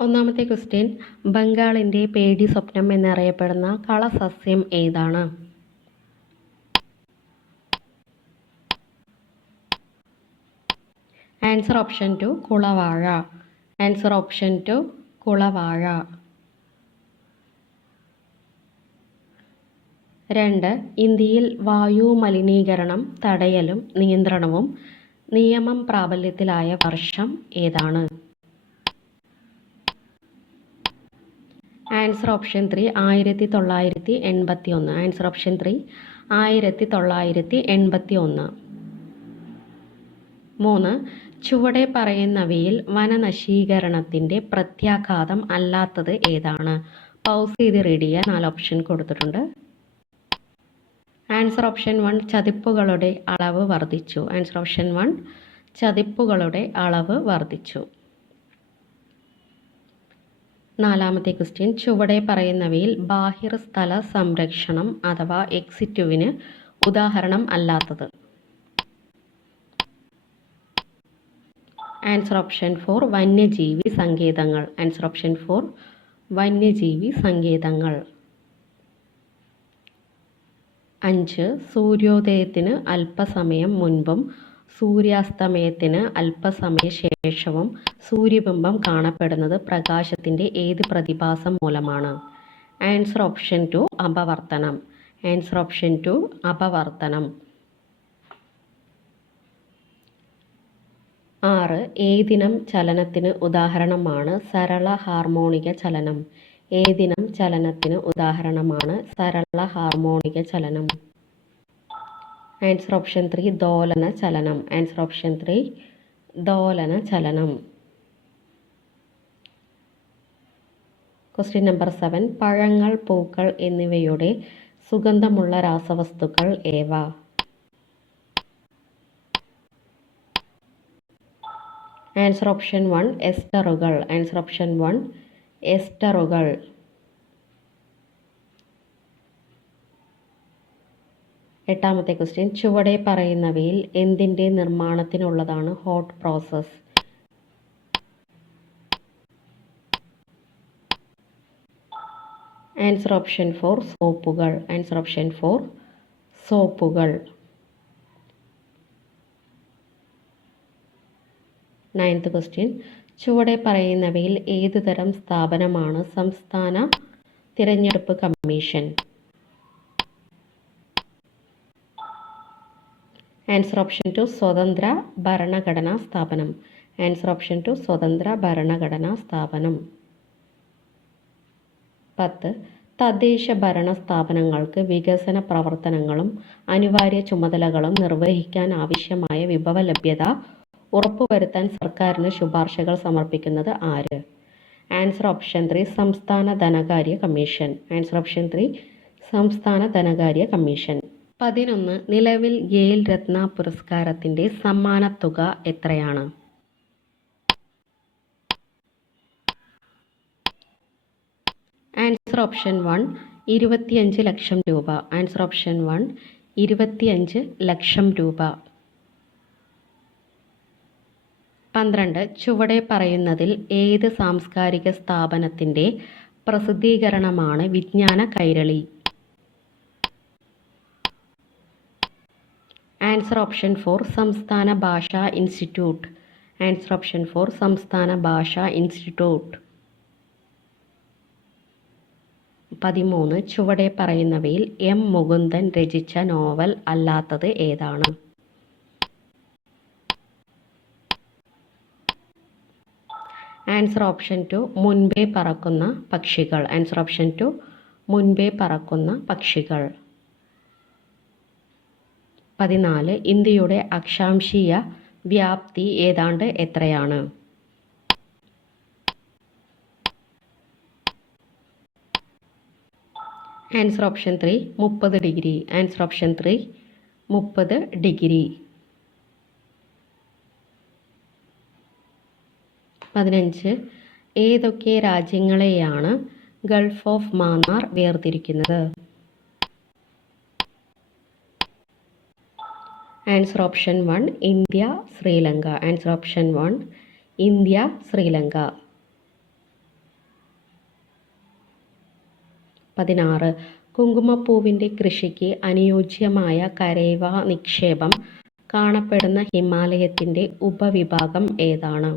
ഒന്നാമത്തെ ക്വസ്റ്റ്യൻ, ബംഗാളിൻ്റെ പേടി സ്വപ്നം എന്നറിയപ്പെടുന്ന കളസസ്യം ഏതാണ്? ആൻസർ ഓപ്ഷൻ 2 കുളവാഴ. ആൻസർ ഓപ്ഷൻ 2 കുളവാഴ. 2. ഇന്ത്യയിൽ വായു മലിനീകരണം തടയലും നിയന്ത്രണവും നിയമം പ്രാബല്യത്തിലായ വർഷം ഏതാണ്? Answer option 3 1981. Answer option 3 1981. 3. ചുവടെ പറയുന്നവയിൽ വനനശീകരണത്തിൻ്റെ പ്രത്യാഘാതം അല്ലാത്തത് ഏതാണ്? പൗസ് ചെയ്ത് റീഡ് ചെയ്യുക. 4 ഓപ്ഷൻ കൊടുത്തിട്ടുണ്ട്. ആൻസർ ഓപ്ഷൻ 1 ചതിപ്പുകളുടെ അളവ് വർദ്ധിച്ചു. ആൻസർ ഓപ്ഷൻ 1 ചതിപ്പുകളുടെ അളവ് വർദ്ധിച്ചു. 4ാമത്തെ ക്വസ്റ്റ്യൻ, ചുവടെ പറയുന്നവയിൽ ബാഹിർസ്ഥല സംരക്ഷണം അഥവാ എക്സിറ്റുവിന് ഉദാഹരണം അല്ലാത്തത്? ആൻസർ ഓപ്ഷൻ 4 വന്യജീവി സങ്കേതങ്ങൾ. ആൻസർ ഓപ്ഷൻ 4 വന്യജീവി സങ്കേതങ്ങൾ. 5. സൂര്യോദയത്തിന് അല്പസമയം മുൻപും സൂര്യാസ്തമയത്തിന് അല്പസമയ ശേഷവും സൂര്യബിംബം കാണപ്പെടുന്നത് പ്രകാശത്തിൻ്റെ ഏത് പ്രതിഭാസം മൂലമാണ്? ആൻസർ ഓപ്ഷൻ 2 അപവർത്തനം. ആൻസർ ഓപ്ഷൻ 2 അപവർത്തനം. 6. ഏതിനം ചലനത്തിന് ഉദാഹരണമാണ് സരള ഹാർമോണിക ചലനം? ഏതിനം ചലനത്തിന് ഉദാഹരണമാണ് സരള ഹാർമോണിക ചലനം? ആൻസർ ഓപ്ഷൻ 3 ദോലന ചലനം. ആൻസർ ഓപ്ഷൻ 3 ദോലന ചലനം. Question number 7. പഴങ്ങൾ, പൂക്കൾ എന്നിവയുടെ സുഗന്ധമുള്ള രാസവസ്തുക്കൾ ഏവ? ആൻസർ ഓപ്ഷൻ 1 എസ്റ്ററുകൾ. ആൻസർ ഓപ്ഷൻ 1 എസ്റ്ററുകൾ. 8ാമത്തെ ക്വസ്റ്റ്യൻ, ചുവടെ പറയുന്നവയിൽ എന്തിൻ്റെ നിർമ്മാണത്തിനുള്ളതാണ് ഹോട്ട് പ്രോസസ്? ആൻസർ ഓപ്ഷൻ 4 സോപ്പുകൾ. ആൻസർ ഓപ്ഷൻ 4 സോപ്പുകൾ. 9th ക്വസ്റ്റ്യൻ, ചുവടെ പറയുന്നവയിൽ ഏത് തരം സ്ഥാപനമാണ് സംസ്ഥാന തിരഞ്ഞെടുപ്പ് കമ്മീഷൻ? ആൻസർ ഓപ്ഷൻ 2 സ്വതന്ത്ര ഭരണഘടനാ സ്ഥാപനം. ആൻസർ ഓപ്ഷൻ 2 സ്വതന്ത്ര ഭരണഘടനാ സ്ഥാപനം. 10. തദ്ദേശ ഭരണ സ്ഥാപനങ്ങൾക്ക് വികസന പ്രവർത്തനങ്ങളും അനിവാര്യ ചുമതലകളും നിർവഹിക്കാൻ ആവശ്യമായ വിഭവ ലഭ്യത ഉറപ്പുവരുത്താൻ സർക്കാരിന് ശുപാർശകൾ സമർപ്പിക്കുന്നത് ആര്? ആൻസർ ഓപ്ഷൻ 3 സംസ്ഥാന ധനകാര്യ കമ്മീഷൻ. ആൻസർ ഓപ്ഷൻ 3 സംസ്ഥാന ധനകാര്യ കമ്മീഷൻ. 11. നിലവിൽ ഖേൽ രത്ന പുരസ്കാരത്തിൻ്റെ സമ്മാനത്തുക എത്രയാണ്? ആൻസർ ഓപ്ഷൻ 1 25 ലക്ഷം രൂപ. ആൻസർ ഓപ്ഷൻ 1 25 ലക്ഷം രൂപ. 12. ചുവടെ പറയുന്നതിൽ ഏത് സാംസ്കാരിക സ്ഥാപനത്തിൻ്റെ പ്രസിദ്ധീകരണമാണ് വിജ്ഞാന കൈരളി? ആൻസർ ഓപ്ഷൻ 4 സംസ്ഥാന ഭാഷാ ഇൻസ്റ്റിറ്റ്യൂട്ട്. ആൻസർ ഓപ്ഷൻ 4 സംസ്ഥാന ഭാഷാ ഇൻസ്റ്റിറ്റ്യൂട്ട്. 13. ചുവടെ പറയുന്നവയിൽ എം മുകുന്ദൻ രചിച്ച നോവൽ അല്ലാത്തത് ഏതാണ്? ആൻസർ ഓപ്ഷൻ 2 മുൻപേ പറക്കുന്ന പക്ഷികൾ. ആൻസർ ഓപ്ഷൻ 2 മുൻപേ പറക്കുന്ന പക്ഷികൾ. 14. ഇന്ത്യയുടെ അക്ഷാംശീയ വ്യാപ്തി ഏതാണ്ട് എത്രയാണ്? Answer option 3 30 degree. Answer option 3 30 degree. 15. ഏതൊക്കെ രാജ്യങ്ങളെയാണ് ഗൾഫ് ഓഫ് മാന്നാർ വേർതിരിക്കുന്നത്? Answer option 1 India, Sri Lanka. Answer option 1 India, Sri Lanka. 16. കുങ്കുമപ്പൂവിൻ്റെ കൃഷിക്ക് അനുയോജ്യമായ കരേവ നിക്ഷേപം കാണപ്പെടുന്ന ഹിമാലയത്തിൻ്റെ ഉപവിഭാഗം ഏതാണ്?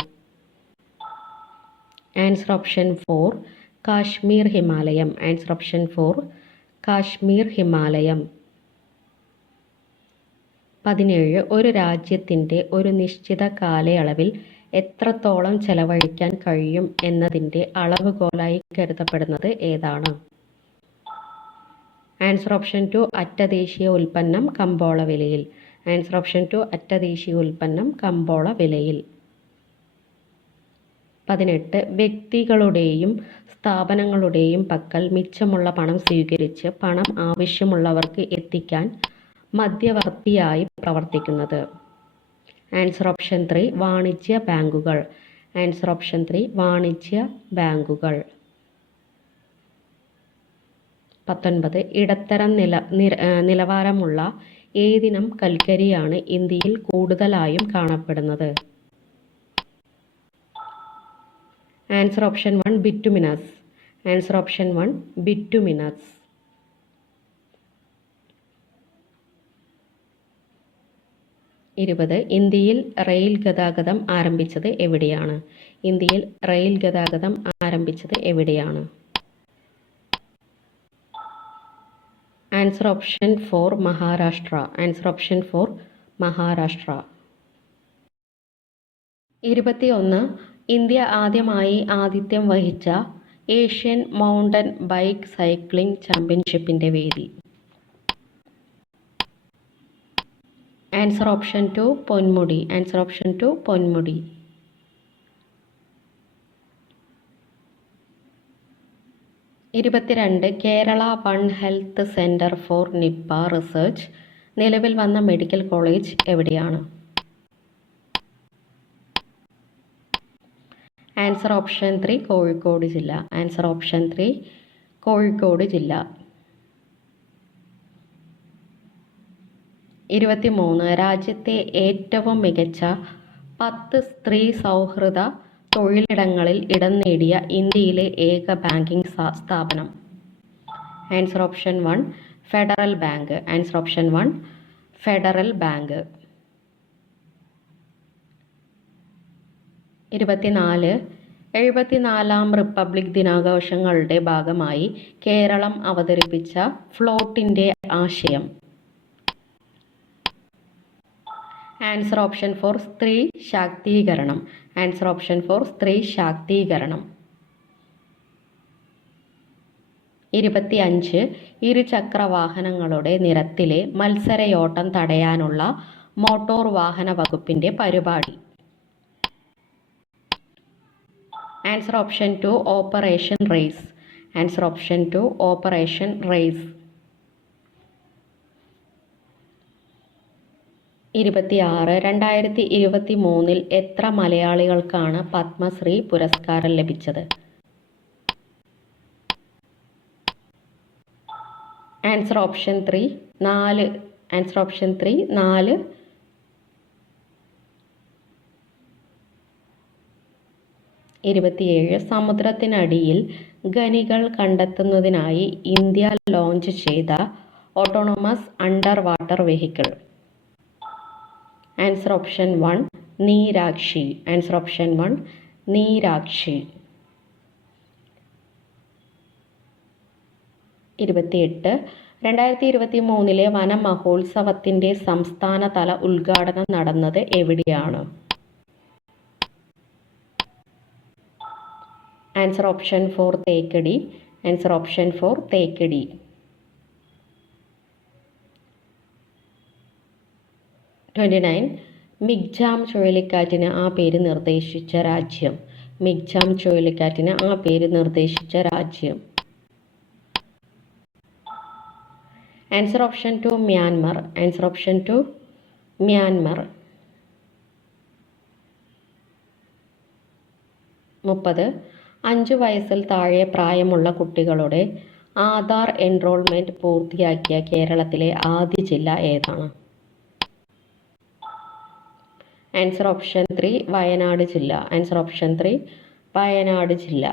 ആൻസർ ഓപ്ഷൻ 4 കാശ്മീർ ഹിമാലയം. ആൻസർ ഓപ്ഷൻ 4 കാശ്മീർ ഹിമാലയം. 17. ഒരു രാജ്യത്തിൻ്റെ ഒരു നിശ്ചിത കാലയളവിൽ എത്രത്തോളം ചെലവഴിക്കാൻ കഴിയും എന്നതിൻ്റെ അളവുകോലായി കരുതപ്പെടുന്നത് ഏതാണ്? ആൻസർ ഓപ്ഷൻ 2 അറ്റ ദേശീയ ഉൽപ്പന്നം കമ്പോള വിലയിൽ. ആൻസർ ഓപ്ഷൻ 2 അറ്റ ദേശീയ ഉൽപ്പന്നം കമ്പോള വിലയിൽ. 18. വ്യക്തികളുടെയും സ്ഥാപനങ്ങളുടെയും പക്കൽ മിച്ചമുള്ള പണം സ്വീകരിച്ച് പണം ആവശ്യമുള്ളവർക്ക് എത്തിക്കാൻ മധ്യവർത്തിയായി പ്രവർത്തിക്കുന്നത്. ആൻസർ ഓപ്ഷൻ 3 വാണിജ്യ ബാങ്കുകൾ. ആൻസർ ഓപ്ഷൻ 3 വാണിജ്യ ബാങ്കുകൾ. 19. ഇടത്തരം നിലവാരമുള്ള ഏതിനം കൽക്കരിയാണ് ഇന്ത്യയിൽ കൂടുതലായും കാണപ്പെടുന്നത്? Answer option 1 bituminous. Answer option 1 bituminous. 20. ഇന്ത്യയിൽ റെയിൽ ഗതാഗതം ആരംഭിച്ചത് എവിടെയാണ്? ഇന്ത്യയിൽ റെയിൽ ഗതാഗതം ആരംഭിച്ചത് എവിടെയാണ്? Answer option 4 Maharashtra. Answer option 4 Maharashtra. 21. India ആദ്യമായി ആതിഥ്യം വഹിച്ച ഏഷ്യൻ മൗണ്ടൻ ബൈക്ക് സൈക്ലിംഗ് ചാമ്പ്യൻഷിപ്പിൻ്റെ വേദി. Answer option 2 Ponmudi. Answer option 2 Ponmudi. 22. Kerala one health centre for Nipah research നിലവിൽ വന്ന മെഡിക്കൽ കോളേജ് എവിടെയാണ്? ആൻസർ ഓപ്ഷൻ 3 കോഴിക്കോട് ജില്ല. ആൻസർ ഓപ്ഷൻ 3 കോഴിക്കോട് ജില്ല. 23. രാജ്യത്തെ ഏറ്റവും മികച്ച 10 സ്ത്രീ സൗഹൃദ തൊഴിലിടങ്ങളിൽ ഇടം നേടിയ ഇന്ത്യയിലെ ഏക ബാങ്കിംഗ് സ്ഥാപനം. Answer option 1 federal bank. Answer option 1 federal bank. 24. 74ാം റിപ്പബ്ലിക് ദിനാഘോഷങ്ങളുടെ ഭാഗമായി കേരളം അവതരിപ്പിച്ച ഫ്ലോട്ടിൻ്റെ ആശയം. ആൻസർ ഓപ്ഷൻ 4 സ്ത്രീ ശാക്തീകരണം. ആൻസർ ഓപ്ഷൻ 4 സ്ത്രീ ശാക്തീകരണം. 25. ഇരുചക്ര വാഹനങ്ങളുടെ നിരത്തിലെ മത്സരയോട്ടം തടയാനുള്ള മോട്ടോർ വാഹന വകുപ്പിൻ്റെ പരിപാടി. Answer option 2 operation race. Answer option 2 operation race. 26. 2023 എത്ര മലയാളികൾക്കാണ് പത്മശ്രീ പുരസ്കാരം ലഭിച്ചത്? Answer option 3 4. Answer option 3 4. 27. സമുദ്രത്തിനടിയിൽ ഖനികൾ കണ്ടെത്തുന്നതിനായി ഇന്ത്യ ലോഞ്ച് ചെയ്ത autonomous under water vehicle. Answer option 1 Neerakshi. Answer option 1 Neerakshi. 28. 2023 വന മഹോത്സവത്തിൻ്റെ സംസ്ഥാനതല ഉദ്ഘാടനം നടന്നത് എവിടെയാണ്? Answer option 4 Thekkady. Answer option 4 Thekkady. 29. Michaung ചുഴലിക്കാറ്റിന് ആ പേര് നിർദ്ദേശിച്ച രാജ്യം. മിഗ്ജാം ചുഴലിക്കാറ്റിന് ആ പേര് നിർദ്ദേശിച്ച രാജ്യം. Answer option 2 Myanmar. Answer option 2 Myanmar. 30. 5 വയസ്സിൽ താഴെ പ്രായമുള്ള കുട്ടികളുടെ ആധാർ എൻറോൾമെൻറ്റ് പൂർത്തിയാക്കിയ കേരളത്തിലെ ആദ്യ ജില്ല ഏതാണ്? ആൻസർ ഓപ്ഷൻ 3 വയനാട് ജില്ല. ആൻസർ ഓപ്ഷൻ 3 വയനാട് ജില്ല.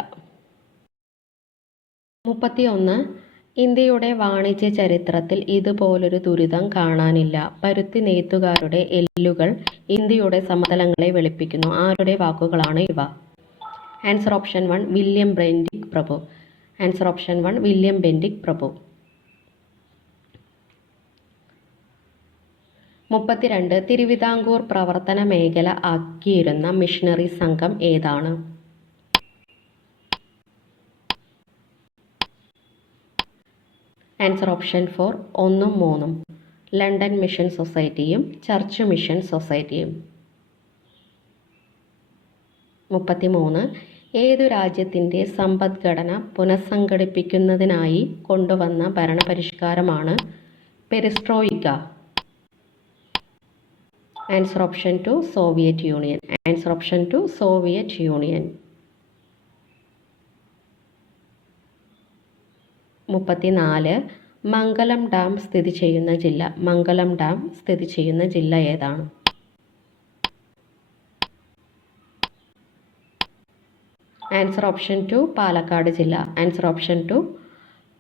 31. ഇന്ത്യയുടെ വാണിജ്യ ചരിത്രത്തിൽ ഇതുപോലൊരു ദുരിതം കാണാനില്ല. പരുത്തി നെയ്ത്തുകാരുടെ എല്ലുകൾ ഇന്ത്യയുടെ സമതലങ്ങളെ വെളുപ്പിക്കുന്നു. ആരുടെ വാക്കുകളാണ് ഇവ? ആൻസർ ഓപ്ഷൻ 1 വില്യം ബെന്റിക് പ്രഭു. ആൻസർ ഓപ്ഷൻ 1 വില്യം ബെന്റിക് പ്രഭു. 32 തിരുവിതാംകൂർ പ്രവർത്തന മേഖല ആക്കിയിരുന്ന മിഷണറി സംഘം ഏതാണ്? ആൻസർ ഓപ്ഷൻ 4 1ഉം 3ഉം. ലണ്ടൻ മിഷൻ സൊസൈറ്റിയും ചർച്ച് മിഷൻ സൊസൈറ്റിയും. 33 ഏതു രാജ്യത്തിൻ്റെ സമ്പദ്ഘടന പുനഃസംഘടിപ്പിക്കുന്നതിനായി കൊണ്ടുവന്ന ഭരണപരിഷ്കാരമാണ് പെരിസ്ട്രോയിക്ക? Answer option 2 Soviet union. Answer option 2 Soviet union. 34 Mangalam dam സ്ഥിതി ചെയ്യുന്ന ജില്ല. മംഗലം ഡാം സ്ഥിതി ചെയ്യുന്ന ജില്ല ഏതാണ്? ആൻസർ ഓപ്ഷൻ 2 പാലക്കാട് ജില്ല. ആൻസർ ഓപ്ഷൻ 2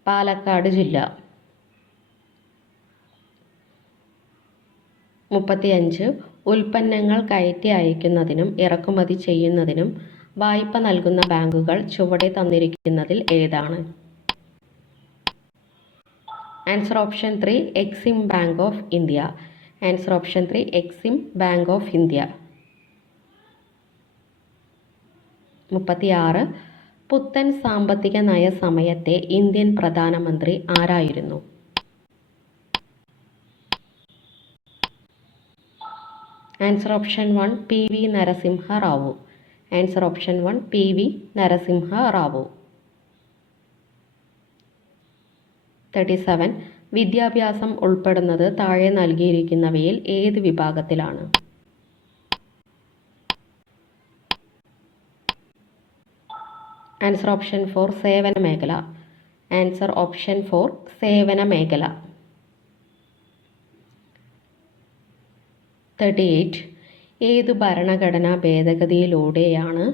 പാലക്കാട് ജില്ല. 35 ഉൽപ്പന്നങ്ങൾ കയറ്റി അയക്കുന്നതിനും ഇറക്കുമതി ചെയ്യുന്നതിനും വായ്പ നൽകുന്ന ബാങ്കുകൾ ചുവടെ തന്നിരിക്കുന്നതിൽ ഏതാണ്? Answer option 3 Exim bank of India. Answer option 3 Exim bank of India. 36 പുത്തൻ സാമ്പത്തിക നയ സമയത്തെ ഇന്ത്യൻ പ്രധാനമന്ത്രി ആരായിരുന്നു? Answer option 1 PV Narasimha Rao. Answer option 1 PV Narasimha Rao. 37 വിദ്യാഭ്യാസം ഉൾപ്പെടുന്നത് താഴെ നൽകിയിരിക്കുന്നവയിൽ ഏത് വിഭാഗത്തിലാണ്? ആൻസർ ഓപ്ഷൻ 4 സേവന മേഖല. ആൻസർ ഓപ്ഷൻ 4 സേവന മേഖല. 38 ഏതു ഭരണഘടനാ ഭേദഗതിയിലൂടെയാണ്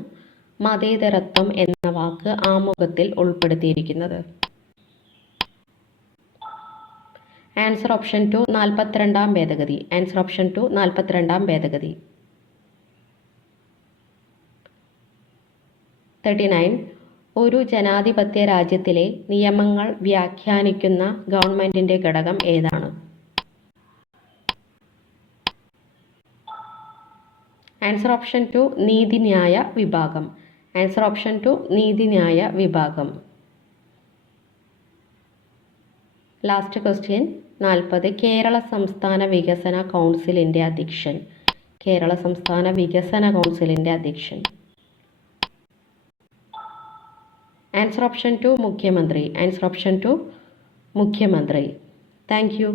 മതേതരത്വം എന്ന വാക്ക് ആമുഖത്തിൽ ഉൾപ്പെടുത്തിയിരിക്കുന്നത്? ആൻസർ ഓപ്ഷൻ 2 42ാം ഭേദഗതി. ആൻസർ ഓപ്ഷൻ 2 42ാം ഭേദഗതി. 39 ഒരു ജനാധിപത്യ രാജ്യത്തിലെ നിയമങ്ങൾ വ്യാഖ്യാനിക്കുന്ന ഗവൺമെന്റിന്റെ ഘടകം ഏതാണ്? ആൻസർ ഓപ്ഷൻ 2 നീതിന്യായ വിഭാഗം. ആൻസർ ഓപ്ഷൻ 2 നീതിന്യായ വിഭാഗം. ലാസ്റ്റ് ക്വസ്റ്റ്യൻ 40 കേരള സംസ്ഥാന വികസന കൗൺസിലിൻ്റെ അധ്യക്ഷൻ. കേരള സംസ്ഥാന വികസന കൗൺസിലിൻ്റെ അധ്യക്ഷൻ. ആൻസർ ഓപ്ഷൻ 2 മുഖ്യമന്ത്രി. ആൻസർ ഓപ്ഷൻ 2 മുഖ്യമന്ത്രി. Thank you.